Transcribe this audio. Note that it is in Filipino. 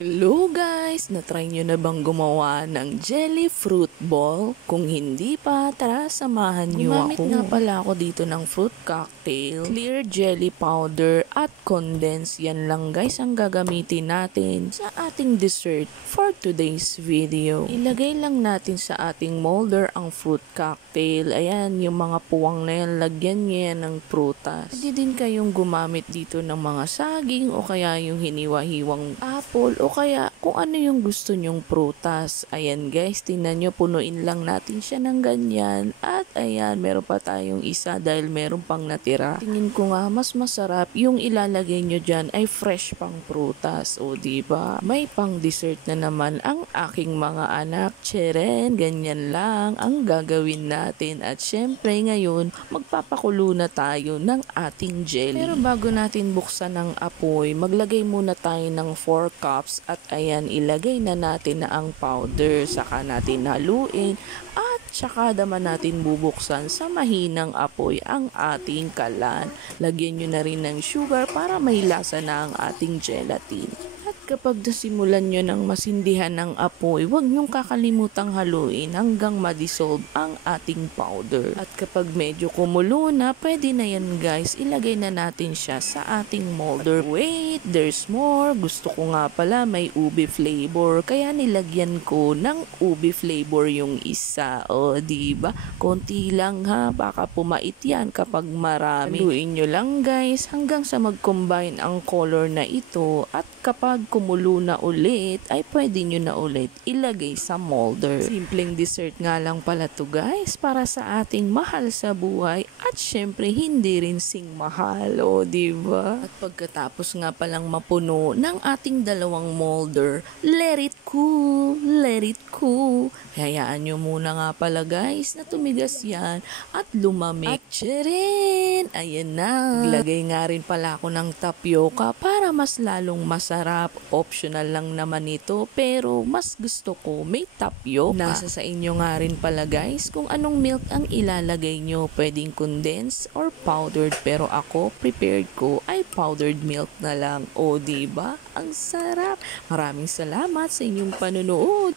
Hello guys! Na-try nyo na bang gumawa ng jelly fruit ball? Kung hindi pa, tara samahan nyo ako. Gumamit nga pala ako dito ng fruit cocktail, clear jelly powder at condensed. Yan lang guys ang gagamitin natin sa ating dessert for today's video. Ilagay lang natin sa ating molder ang fruit cocktail. Ayan, yung mga puwang na yan, lagyan nyo yan ng prutas. Pwede din kayong gumamit dito ng mga saging o kaya yung hiniwa-hiwang apple o kaya kung ano yung gusto nyong prutas. Ayan guys, tingnan nyo, punuin lang natin siya ng ganyan. At ayan, meron pa tayong isa dahil meron pang natira. Tingin ko nga mas masarap yung ilalagay nyo dyan ay fresh pang prutas. O diba? May pang dessert na naman ang aking mga anak. Tsheren, ganyan lang ang gagawin natin. At syempre ngayon, magpapakulo na tayo ng ating jelly. Pero bago natin buksan ng apoy, maglagay muna tayo ng 4 cups at ayan, ilagay na natin na ang powder. Saka natin haluin at saka naman natin bubuksan sa mahinang apoy ang ating kalan. Lagyan nyo na rin ng sugar para may lasa na ang ating gelatin. At kapag nasimulan nyo ng masindihan ng apoy, huwag nyong kakalimutang haluin hanggang ma-dissolve ang ating powder. At kapag medyo kumulo na, pwede na yan guys, ilagay na natin siya sa ating molder. Wait, there's more. Gusto ko nga pala may ube flavor, kaya nilagyan ko ng ube flavor yung isa. O diba? Konti lang ha, baka pumait yan kapag marami. Haluin nyo lang guys hanggang sa mag-combine ang color na ito at kapag kumulo na ulit, ay pwede nyo na ulit ilagay sa molder. Simpleng dessert nga lang pala to guys, para sa ating mahal sa buhay at syempre hindi rin sing mahal, o diba? At pagkatapos nga palang mapuno ng ating dalawang molder, let it cool, let it cool. Hayaan nyo muna nga pala guys na tumigas yan at lumamig. At tsheren! Ayan na. Naglagay nga rin pala ako ng tapioca para mas lalong masarap. Optional lang naman ito pero mas gusto ko may tapioca. Nasa sa inyo nga rin pala guys kung anong milk ang ilalagay nyo. Pwedeng condensed or powdered pero ako prepared ko ay powdered milk na lang. O diba? Ang sarap. Maraming salamat sa inyong panonood.